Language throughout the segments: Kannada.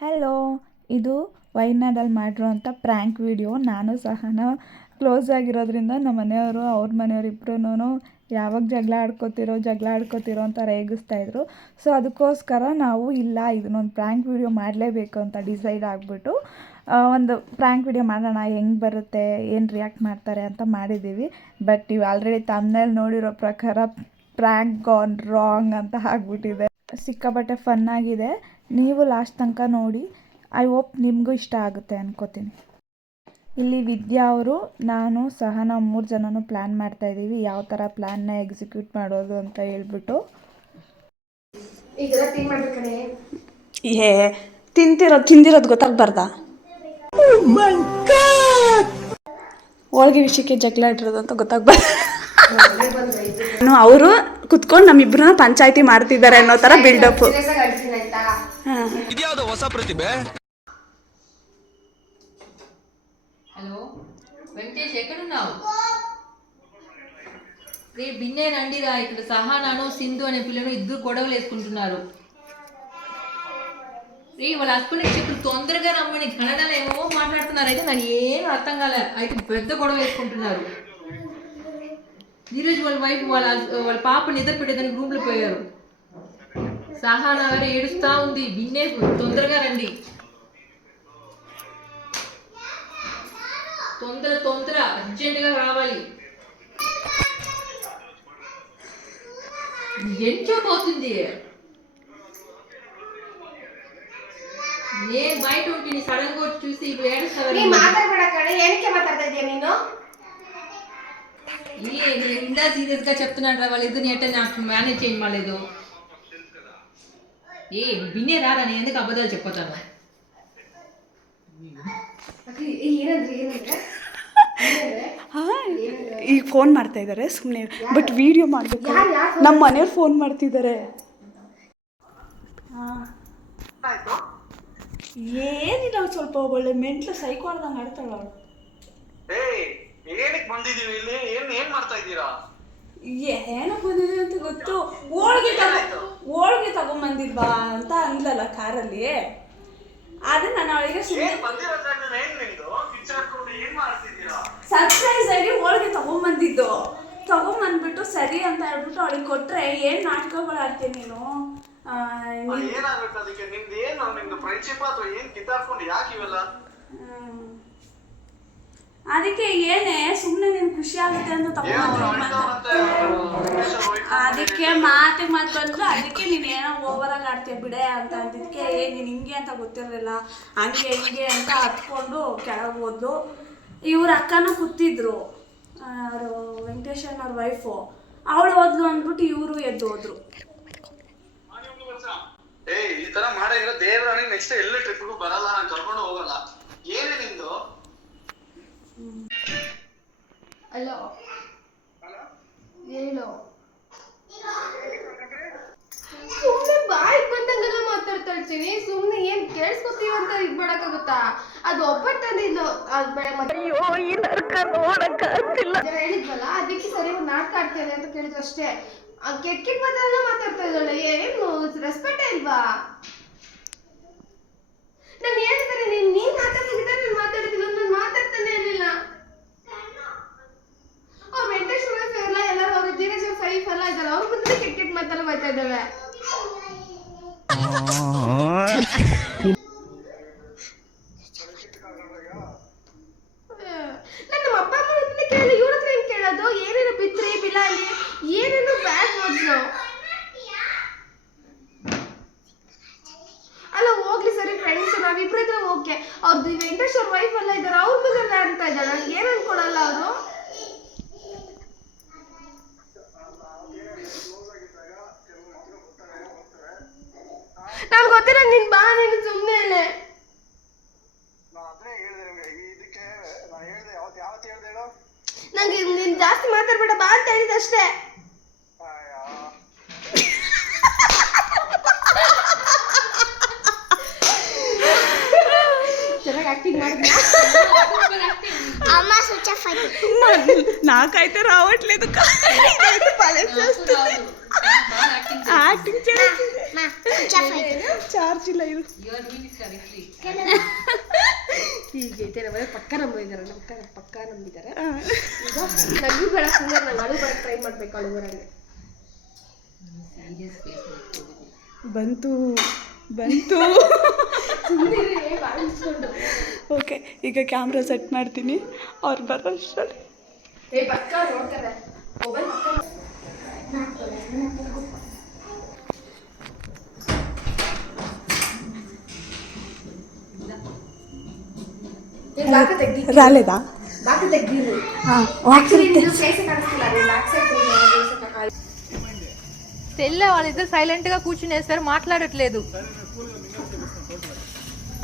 ಹಲೋ, ಇದು ವೈನಾಡಲ್ಲಿ ಮಾಡಿರೋಂಥ ಪ್ರ್ಯಾಂಕ್ ವಿಡಿಯೋ. ನಾನು ಸಹನಾ ಕ್ಲೋಸ್ ಆಗಿರೋದ್ರಿಂದ ನಮ್ಮ ಮನೆಯವರು ಅವ್ರ ಮನೆಯವ್ರು ಇಬ್ಬರೂ ಯಾವಾಗ ಜಗಳ ಆಡ್ಕೋತಿರೋ ಅಂತ ರೇಗಿಸ್ತಾಯಿದ್ರು. ಸೊ ಅದಕ್ಕೋಸ್ಕರ ನಾವು ಇಲ್ಲ ಇದನ್ನೊಂದು ಪ್ರ್ಯಾಂಕ್ ವಿಡಿಯೋ ಮಾಡಲೇಬೇಕು ಅಂತ ಡಿಸೈಡ್ ಆಗಿಬಿಟ್ಟು ಒಂದು ಪ್ರ್ಯಾಂಕ್ ವಿಡಿಯೋ ಮಾಡೋಣ, ಹೆಂಗೆ ಬರುತ್ತೆ, ಏನು ರಿಯಾಕ್ಟ್ ಮಾಡ್ತಾರೆ ಅಂತ ಮಾಡಿದ್ದೀವಿ. ಬಟ್ ನೀವು ಆಲ್ರೆಡಿ ತಮ್ಮನೇಲಿ ನೋಡಿರೋ ಪ್ರಕಾರ ಪ್ರ್ಯಾಂಕ್ ಗಾನ್ ರಾಂಗ್ ಅಂತ ಆಗಿಬಿಟ್ಟಿದೆ. ಸಿಕ್ಕಾಪಟ್ಟೆ ಫನ್ನಾಗಿದೆ. ನೀವು ಲಾಸ್ಟ್ ತನಕ ನೋಡಿ. ಐ ಹೋಪ್ ನಿಮಗೂ ಇಷ್ಟ ಆಗುತ್ತೆ ಅನ್ಕೋತೀನಿ. ಇಲ್ಲಿ ವಿದ್ಯಾ ಅವರು, ನಾನು ಸಹನಾ 3 ಜನನೂ ಪ್ಲ್ಯಾನ್ ಮಾಡ್ತಾಯಿದ್ದೀವಿ, ಯಾವ ಥರ ಪ್ಲ್ಯಾನ್ನ ಎಕ್ಸಿಕ್ಯೂಟ್ ಮಾಡೋದು ಅಂತ ಹೇಳ್ಬಿಟ್ಟು. ತಿಂದಿರೋದು ಗೊತ್ತಾಗ್ಬಾರ್ದಾ? ಹೋಳಿಗೆ ವಿಷಯಕ್ಕೆ ಜಗಳ ಇಟ್ಟಿರೋದು ಅಂತ ಗೊತ್ತಾಗ್ಬಾರ್ದು. ಅವರು ಕುತ್ಕೊಂಡು ನಮ್ಮಿಬ್ಬರನ್ನ ಪಂಚಾಯಿತಿ ಮಾಡ್ತಿದ್ದಾರೆ ಅನ್ನೋ ಥರ ಬಿಲ್ಡಪ್. ಇದ್ಯಾವುದೋ ಹೊಸ ಪ್ರತಿಭೆ. హలో వెంకటేష్ ఎక్కడున్నావు? రే బిన్నే రండిరా, ఇక్కడ సహానాను సింధు అనే పిల్లను ఇద్దరు గొడవలు వేసుకుంటున్నారు. రే వాళ్ళ హస్బెండ్కి చెప్పి తొందరగా రమ్మని. కన్నడలో ఏమో మాట్లాడుతున్నారు, అయితే నాకు ఏం అర్థం కాలే. అయితే పెద్ద గొడవ వేసుకుంటున్నారు. ఈరోజు వాళ్ళ వైఫ్ వాళ్ళ పాప నిద్ర పెట్టేదానికి రూమ్లో పోయారు. సహానా గారు ఏడుస్తూ ఉంది. బిన్నే తొందరగా రండి, తొందర అర్జెంటుగా రావాలి. ఎంచోపోతుంది. నేను బయట ఉంటుంది, సడన్ గా వచ్చి చూసి ఇప్పుడు ఏడుస్తాను. నేను ఇందా సీరియస్ గా చెప్తున్నాడు రా, వాళ్ళిద్దరిని ఎట్ట నాకు మేనేజ్ చేయడం వాళ్ళేదో. వినే రారా, నేను ఎందుకు అబద్ధాలు చెప్పతాను. ಈಗ ಫೋನ್ ಮಾಡ್ತಾ ಇದ್ದಾರೆ ಸುಮ್ಮನೆ, ಬಟ್ ವಿಡಿಯೋ ಮಾಡಬೇಕು. ನಮ್ಮ ಮನೆಯವ್ರು ಫೋನ್ ಮಾಡ್ತಿದ್ದಾರೆ. ಏನಿಲ್ಲ, ಸ್ವಲ್ಪ ಒಳ್ಳೆ ಮೆಂಟ್ಲು ಸೈಕೋ ಆಡ್ದಂಗೆ ಆಡ್ತಾಳ ಅವಳು. ಏನಕ್ಕೆ ಬಂದಿದ್ದೀವಿ ಇಲ್ಲಿ? ಏನ್ ಮಾಡ್ತಾ ಇದ್ದೀರಾ? ಏನಕ್ಕೆ ಬಂದಿದ್ದೀವಿ ಅಂತ ಗೊತ್ತು. ಹೋಳ್ಗೆ ತಗೊಂಬಂದಿದ್ವಾ ಅಂತ ಅಂದ್ಲಲ್ಲ ಕಾರಲ್ಲಿ. ಅದೇ ನಾನು ಅವಳಿಗೆ ಸರ್ಪ್ರೈಸ್ ಆಗಿ ಹೋಳಿಗೆ ತಗೊಂಬಂದ್ಬಿಟ್ಟು ಸರಿ ಅಂತ ಹೇಳ್ಬಿಟ್ಟು ಅವಳಿಗೆ ಕೊಟ್ರೆ ಏನ್ ನಾಟಕಗಳು ಆಡ್ತೀನಿ ನೀನು. ಅದಕ್ಕೆ ಏನೇ ಸುಮ್ಮನೆ ನೀನು ಖುಷಿ ಆಗುತ್ತೆ ಅಂತ ಅದಕ್ಕೆ ಮಾತು ಬಂದ್ರು. ಅದಕ್ಕೆ ನೀನು ಏನೋ ಓವರಾಗಿ ಆಡ್ತೀಯ ಬಿಡೆ ಅಂತ ಅಂದಿದ್ದಕ್ಕೆ ನೀನು ಹಿಂಗೆ ಅಂತ ಗೊತ್ತಿರಲಿಲ್ಲ, ಹಂಗೆ ಹಿಂಗೆ ಅಂತ ಹತ್ಕೊಂಡು ಕೆಳಗೆ ಹೋದ್ಲು. ಇವ್ರ ಅಕ್ಕನೂ ಕೂತಿದ್ರು, ಅವರು ವೆಂಕಟೇಶನ್ ಅವ್ರ ವೈಫು. ಅವಳು ಹೋದ್ಲು ಅಂದ್ಬಿಟ್ಟು ಇವರು ಎದ್ದು ಹೋದ್ರು. ಈ ತರ ಮಾಡಿದ್ರೆ ದೇವರಾಣಿ ನೆಕ್ಸ್ಟ್ ಎಲ್ಲ ಟ್ರಿಪ್ಗೂ ಬರಲ್ಲ, ನಾನು ಕರ್ಕೊಂಡು ಹೋಗಲ್ಲ. ಏನೇ ನಿಂದು? ಹಲೋ ಹೇಳು. ಸುಮ್ಮನೆ ಬಾಯಿ ಬಂದಂಗೆಲ್ಲ ಮಾತಾಡ್ತಾಳ್ತೀನಿ. ಸುಮ್ಮನೆ ಏನ್ ಕೇಳಿಸ್ಕೊತೀವಿ ಅಂತ ಇದು ಮಾಡಕ್ಕಾಗುತ್ತಾ? ಅದು ಒಬ್ಬಟ್ಟು ತಂದಿದ್ದು, ಅದು ಹೇಳಿದ್ವಲ್ಲ, ಅದಕ್ಕೆ ಸರಿ ಒಂದು ನಾಟಕ ಆಡ್ತೇನೆ ಅಂತ ಕೇಳಿದ್ರು ಅಷ್ಟೇ. ಕೆಟ್ಟ ಮಾತೆಲ್ಲ ಮಾತಾಡ್ತಾ ಇದ್ದಾಳೆ. ಏನು ರೆಸ್ಪೆಕ್ಟೇ ಇಲ್ವಾ? ನಾನು ಹೇಳಿದ್ರೆ ನೀನ್ ಮಾತಾಡ್ತಿದ್ದ, ನಾನು ಮಾತಾಡ್ತಿಲ್ಲ, ನಾನು ಮಾತಾಡ್ತಾನೆ ಇರಲಿಲ್ಲ. ಅವ್ರ ವೆಂಕಟೇಶ್ ವೈಫ್ ಎಲ್ಲ ಎಲ್ಲರೂ ಅವ್ರ ಧೀರಜ್ ವೈಫ್ ಎಲ್ಲ ಇದ್ದಾರೆ. ಅವ್ರ ಮುಂದೆ ಕೆಟ್ಟ ಮಾತೆಲ್ಲ ಬರ್ತಾ ಇದ್ದಾವೆ. ನಮ್ಮ ಅಪ್ಪ ಅಮ್ಮ ಮುಂದೆ ಕೇಳಿ, ಇವ್ರ ಹತ್ರ ಏನ್ ಕೇಳೋದು? ಏನೇನು ಬಿತ್ರಿ ಬಿಲಾಲಿ, ಏನೇನು ಬ್ಯಾಡ್ ವರ್ಡ್ಸ್. ಅಲ್ಲ ಹೋಗ್ಲಿ ಸರಿ, ಫ್ರೆಂಡ್ಸ್ ನಾವಿಬ್ರಿದ್ರೆ ಓಕೆ. ಅವ್ರದ್ದು ವೆಂಕಟೇಶ್ ಅವ್ರ ವೈಫ್ ಎಲ್ಲ ಇದ್ದಾರೆ, ಅವ್ರ ಮಗಲ್ಲ ಅಂತ ಇದ್ದಾಳೆ. ಏನ್ ಅನ್ಕೊಳಲ್ಲ ಅವರು? ನನ್ಗೆ ಗೊತ್ತಿಲ್ಲ, ನೀನ್ ಬಾ, ನೀನು ಸುಮ್ಮನೆ. ನಂಗೆ ನೀನ್ ಜಾಸ್ತಿ ಮಾತಾಡ್ಬೇಡ ಬಾ ಅಂತ ಹೇಳಿದಷ್ಟೇ. ಚೆನ್ನಾಗಿ ಆಕ್ಟಿಂಗ್ ಮಾಡಿದ್ನ. నాకైతే రావట్లేదు. యాక్టింగ్ చేస్తుంది. ಚಾರ್ಜ್ ಇಲ್ಲ ಇದು. ಹೀಗೈತೆ ನಮ್ಮ ಪಕ್ಕ ನಂಬಿದ್ದಾರೆ, ಪಕ್ಕ ನಂಬಿದ್ದಾರೆ. ನಗು ಬೇಡ ಸುಂದರ, ನಂಗೆ ಅಳು ಬರಕ್ಕೆ ಟ್ರೈ ಮಾಡ್ಬೇಕು ಅಳು ಬರಂಗೆ. ಬಂತು ಓಕೆ, ಈಗ ಕ್ಯಾಮ್ರಾ ಸೆಟ್ ಮಾಡ್ತೀನಿ. ಅವ್ರು ಬರೋ ಅಷ್ಟರಲ್ಲಿ ಪಕ್ಕ ನೋಡ್ತಾರೆ ಮೊಬೈಲ್ ರಾಲೇದಾ? ಬಾಕಿ ತೆಗ್ದಿರಿ. తెల్ల వాళ్ళిద్దరు సైలెంట్ గా కూర్చునేస్తారు, మాట్లాడట్లేదు.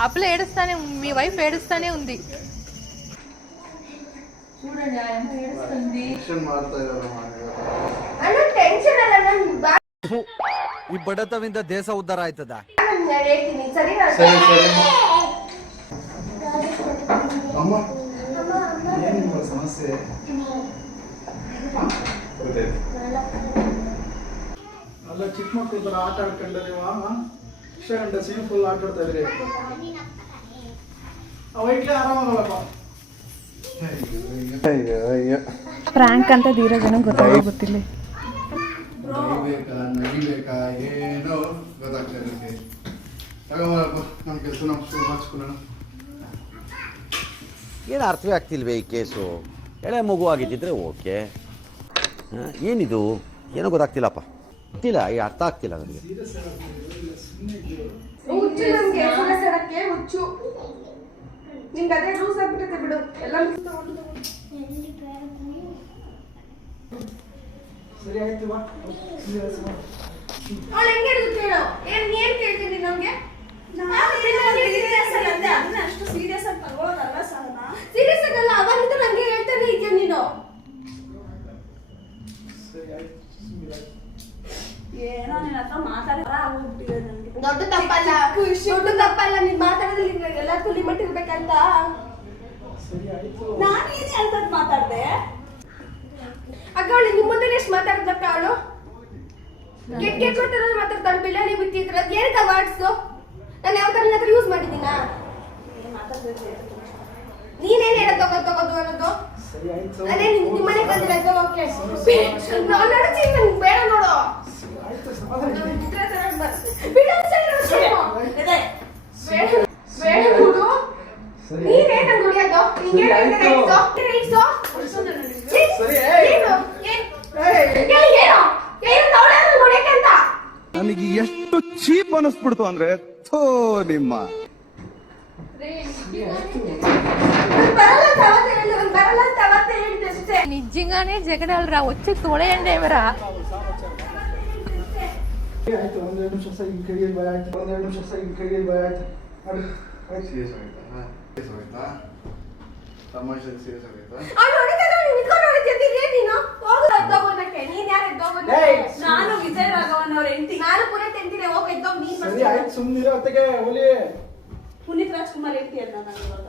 అప్పుడే ఏడుస్తానే, మీ వైఫ్ ఏడుస్తానే ఉంది. చూడండి ఆ అమ్మ ఏడుస్తుంది. ಈ ಬಡತವಿಂದ ದೇಶ ಉದ್ಧಾರ ಆಯ್ತದ. ಸಮಸ್ಯೆ ಅಲ್ಲ, ಚಿಕ್ಕ ಮಕ್ಕಳು ಥರ ಆಟ ಆಡ್ಕೊಂಡ್ರೆ ನೀವು ಇಷ್ಟ ಗಂಟೆ ಸ್ವಿಮ್ಮಿಂಗ್ ಪೂಲ್ ಆಟ ಆಡ್ತಾ ಇದ್ರಿ. ಅವೈಕ್ಲೆ ಆರಾಮಾಗಲ್ಲಪ್ಪ. ಪ್ರ್ಯಾಂಕ್ ಅಂತ ಧೀರ ಜನ ಗೊತ್ತಿಲ್ಲ. ನಗಿಬೇಕಾ ಏನೋ ಗೊತ್ತಾಗ್ತಾ ಇರುತ್ತೆ. ತಗೋಬರಪ್ಪ, ನಮ್ಮ ಕೆಲಸ ನಾವು ಶುರು ಮಾಡಿಸ್ಕೊಳ್ಳೋಣ. ಏನು ಅರ್ಥವೇ ಆಗ್ತಿಲ್ವೇ ಈ ಕೇಸು? ಎಳೆ ಮಗು ಆಗಿದ್ದಿದ್ರೆ ಓಕೆ. ಏನಿದು ಏನೋ ಗೊತ್ತಾಗ್ತಿಲ್ಲಪ್ಪ, ಗೊತ್ತಿಲ್ಲ, ಈ ಅರ್ಥ ಆಗ್ತಿಲ್ಲ ನನಗೆ. ಹುಚ್ಚು ನಮ್ಗೆ ಸಡಕ್ಕೆ ಹುಚ್ಚು. ನಿಂಗೆ ಅದೇ ರೂಲ್ಸ್ ಆಗ್ಬಿಟ್ಟೈತೆ ಬಿಡು. ಎಲ್ಲ ಸರಿ ಆಯ್ತು ಬಾ. ಅವಳು ಹೆಂಗೆ ಹೇಳಿದ್ರು ಕೇಳು. ಏನ್ ಕೇಳ್ತೀನಿ ನಮ್ಗೆ? ಅಷ್ಟು ಸೀರಿಯಸ್ ಆಗಿ ತಗೊಳ್ಳೋದಲ್ಲ ಸಹನ. ಸೀರಿಯಸ್ ಆಗಲ್ಲ, ಅವಾಗಿಂದ ನಂಗೆ ಹೇಳ್ತಾನೆ ಇದೆಯಾ ನೀನು. ಏನೋ ನಿನ್ನ ಹತ್ರ ಮಾತಾಡಿ ಆಗೋಗ್ಬಿಟ್ಟಿದೆ ನನಗೆ. ದೊಡ್ಡ ತಪ್ಪಲ್ಲ ನೀನ್ ಮಾತಾಡೋದ್ರಲ್ಲಿ ಎಲ್ಲಕ್ಕೂ ಲಿಮಿಟ್ ಇರ್ಬೇಕಂತ. ನಾನು ಏನೇ ಹೇಳ್ತದ್ ಮಾತಾಡ್ದೆ? ಅಕ್ಕ ಅವಳು ನಿಮ್ಮ ಮುಂದೆ ಎಷ್ಟು ಮಾತಾಡ್ದಕ್ಕ ಅವಳು ಕೆಟ್ಟ ಮಾತಾಡ್ತಾಳು. ಬಿಳ್ಳಾಡಿ ಬಿಟ್ಟಿದ್ರ ಏನಕ್ಕ ವಾಟ್ಸು? ನಾನು ಯಾವ ತರ ಹತ್ರ ಯೂಸ್ ಮಾಡಿದ್ದೀನ? ನೀನೇನ್ ಹೇಳ ತಗೋದು ಅನ್ನೋದು? ಅದೇ ನಿಮ್ಮ ಮನೆಗೆ ಬಂದಿರೋದು. ಓಕೆ ನೋಡು, ಬೇಡ ನೋಡು. ಬೇಡ ನೋಡು. ನೀನೇನ ಗುಡಿಯೋದು? ನನಗೆ ಎಷ್ಟು ಚೀಪ್ ಅನಿಸ್ಬಿಡ್ತು ಅಂದ್ರೆ ಥೋ ನಿಮ್ಮ నిజంగానే జగడాలరా వచ్చి తోడేయండి ఎవరా. ಆಯ್ತು, ಒಂದೆರಡು ನಿಮಿಷ ಸಹ ಹಿಂಗೆ ಕೈಯಲ್ಲಿ ಭಯ ಆಯ್ತು. ಕೈಯಲ್ಲಿ ಭಯ ಆಯ್ತು. ಸೀರಿಯಸ್ ಆಯ್ತಾ? ತಮಾಷೆ ಸೀರಿಯಸ್ ಆಗೈತಾ? ನಾನು ವಿಜಯ್ ರಾಘವನ್ ಅವ್ರ ಹೆಂಡತಿ. ನಾನು ಪುನೀತ್ ಹೆಂಡತಿನೇ. ಹೋಗಿ ಎದ್ದೋಗಿ ನೀನ್ ಸರಿ ಆಯ್ತು, ಸುಮ್ಮನಿರೋ ಹೊತ್ತಿಗೆ ಒಲಿ. ಪುನೀತ್ ರಾಜ್ಕುಮಾರ್ ಹೆಂಡತಿ ಅಲ್ಲ ನಾನು ಇವಾಗ.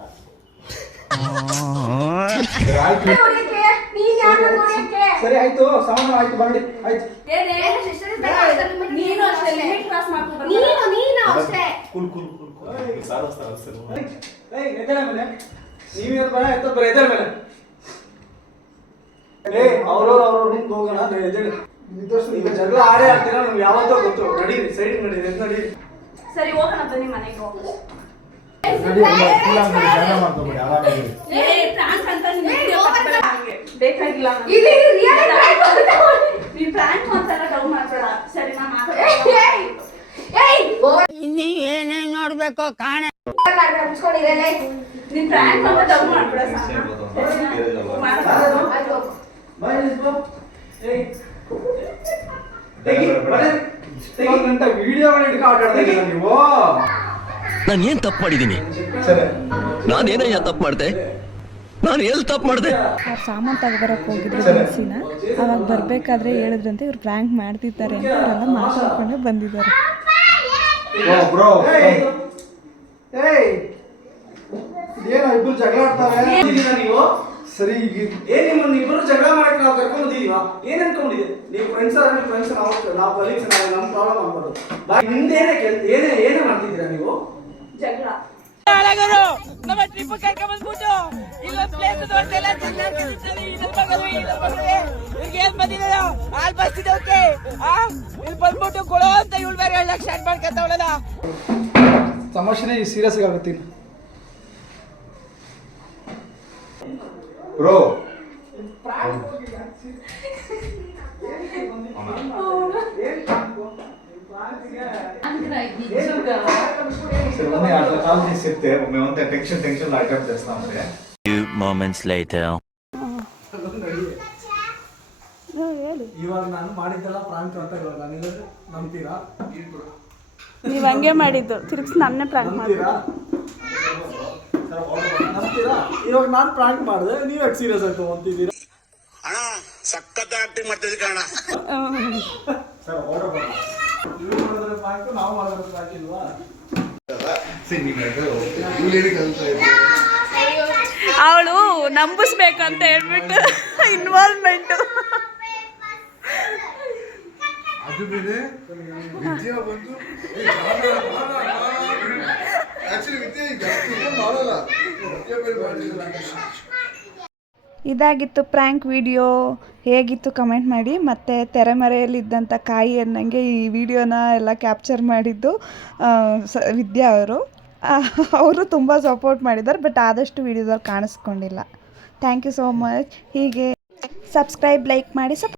ಸರಿ ಆಯ್ತು, ಸಮಾಧಾನ ಆಯ್ತು, ಬಂಡಿ ಆಯ್ತು. ನೀನು ಅಷ್ಟೇ ಲಿಮಿಟ್ ಕ್ರಾಸ್ ಮಾಡ್ಕೊಂಡು ನೀನು ಅಷ್ಟೇ. ಎದ್ದಳ ಮೇಲೆ ನೀವೇನು ಬರ ಎತ್ತ ಬರ ಎದ್ದಳ ಮೇಲೆ. ಅವರು ರೂಮ್ಗೆ ಹೋಗೋಣ. ಈಗ ಜಗಳ ಆಡೇ ಆಗ್ತೀರಾ? ನಮ್ಗೆ ಯಾವತ್ತೋ ಗೊತ್ತು. ನಡೀರಿ, ಸೈಡ್ ನಡೀರಿ, ನಡೀರಿ. ಸರಿ ಹೋಗೋಣ ಬನ್ನಿ ಮನೆಗೆ ಹೋಗೋಣ. ಪ್ರಾಂಕ್ ಅಂತ ಬೇಕಾಗಿಲ್ಲ. ನೀ ಪ್ರಾಂಕ್ ಅಂತೆಲ್ಲ ಡೌನ್ ಮಾಡ್ಬೇಡ ಸರಿ? ನಾ ಇನ್ನೀ ಏನೇನ್ ನೋಡ್ಬೇಕು ಕಾಣ. ನೀನ್ ಪ್ರಾಂಕ್ ಅಂತ ಡೌನ್ ಮಾಡ್ಬೇಡ. ವಿಡಿಯೋ ಆಟ ಆಡ್ತಾ ನೀವು. ನಾನು ಏನ್ ತಪ್ಪು ಮಾಡಿದ್ದೀನಿ? ನಾನೇನಯ್ಯ ತಪ್ಪು ಮಾಡ್ದೆ? ನಾನು ಎಲ್ಲಿ ತಪ್ಪು ಮಾಡ್ದೆ? ಅವ್ರು ಸಾಮಾನು ತಗೊಬರಕ್ಕೆ ಹೋಗಿದ್ರು ದಿನಸಿನ. ಅವಾಗ ಬರಬೇಕಾದ್ರೆ ಹೇಳಿದ್ರಂತೆ ಇವ್ರು ಪ್ರ್ಯಾಂಕ್ ಮಾಡ್ತಿದ್ದಾರೆ ಅಂತ. ಅವರೆಲ್ಲ ಮಾತಾಡ್ಕೊಂಡೆ ಬಂದಿದ್ದಾರೆ. ಏನೋ ಇಬ್ರು ಜಗಳ ಆಡ್ತಾರೆ. ನೀವು ಸರಿ ಈಗ ಏನ್ ನಿಮ್ಮನ್ನ ಇಬ್ಬರು ಜಗಳ ಮಾಡಕ್ಕೆ ನಾವು ಕರ್ಕೊಂಡು ಬಂದಿದೀವಾ? ಏನ್ ಅನ್ಕೊಂಡಿದೆ ನೀವು? ಫ್ರೆಂಡ್ಸ್ ನಾವು ಕಲೀಗ್ಸ್ ನಮ್ಮ ಪ್ರಾಬ್ಲಮ್ ಆಗ್ಬಾರ್ದು. ನಿಮ್ದೇನೇ ಏನೇ ಮಾಡ್ತಿದ್ದೀರಾ ನೀವು? ಜಗಳ ನಮ್ಮ ಟ್ರಿಪ್ ಕರ್ಕೊಂಡ್ ಬಂದ್ಬಿಟ್ಟು ಇಲ್ಲೊಂದು ಪ್ಲೇಸ್ ನೋಡ್ತಿಲ್ಲ, ಏನ್ ಬಂದಿಲ್ಲ ಅಲ್ಲಿ ಬಸ್ತಿದ್ದೋಕೆ ಇಲ್ಲಿ ಬಂದ್ಬಿಟ್ಟು ಕೊಡೋ ಅಂತ ಇವಳು ಬೇರೆ 2 ಲಕ್ಷ ಸ್ಟಾರ್ಟ್ ಮಾಡ್ಕೊತಾವಳಲ್ಲ. ಸಮಸ್ಯೆನೇ ಸೀರಿಯಸ್ ಆಗುತ್ತೆ. ಬ್ರೋ ಇವಾಗ ನಾನು ಮಾಡಿದ್ದೆಲ್ಲ ಪ್ರಾಂಕ್ ಅಂತ ನಂಬ್ತೀರಾ? ನೀವ್ ಹಂಗೆ ಮಾಡಿದ್ದು ತಿರ್ಗಿಸ್ ನನ್ನೇ ಪ್ರಾಂಕ್ ನಂಬ್ತೀರಾ? ಇವಾಗ ನಾನು ಪ್ರಾಂಕ್ ಮಾಡಿದೆ, ನೀವು ಯಾಕೆ ಸೀರಿಯಸ್ ಆಗಿ ತಗೊಂತಿದ್ದೀರಾ? ಸರ್ ಆರ್ಡರ್ ಬರ ನೀವು ಮಾಡಿದ್ರೆ ಪ್ರಾಂಕ್, ನಾವು ಮಾಡಿದ್ರೆ ಪ್ರಾಂಕ್ ಇಲ್ವಾ? ಅವಳು ನಂಬಿಸ್ಬೇಕಂತ ಹೇಳ್ಬಿಟ್ಟು ಇನ್ವಾಲ್ವ್ಮೆಂಟ್. ಅದು ಬೇರೆ ವಿದ್ಯಾ ಬಂದು ಆಕ್ಚುಲಿ ವಿದ್ಯಾ ಜಾಸ್ತಿ ಮಾಡಲ್ಲ, ವಿದ್ಯಾ ಬೇರೆ ಮಾಡಿಲ್ಲ. ಇದಾಗಿತ್ತು ಪ್ರ್ಯಾಂಕ್ ವಿಡಿಯೋ. ಹೇಗಿತ್ತು ಕಮೆಂಟ್ ಮಾಡಿ. ಮತ್ತು ತೆರೆಮರೆಯಲ್ಲಿದ್ದಂಥ ಕಾಯಿ ಅನ್ನಂಗೆ ಈ ವಿಡಿಯೋನ ಎಲ್ಲ ಕ್ಯಾಪ್ಚರ್ ಮಾಡಿದ್ದು ವಿದ್ಯಾ ಅವರು ತುಂಬ ಸಪೋರ್ಟ್ ಮಾಡಿದ್ದಾರೆ. ಬಟ್ ಆದಷ್ಟು ವಿಡಿಯೋದಲ್ಲಿ ಕಾಣಿಸ್ಕೊಂಡಿಲ್ಲ. Thank you so much. ಹೀಗೆ ಸಬ್ಸ್ಕ್ರೈಬ್, ಲೈಕ್ ಮಾಡಿ.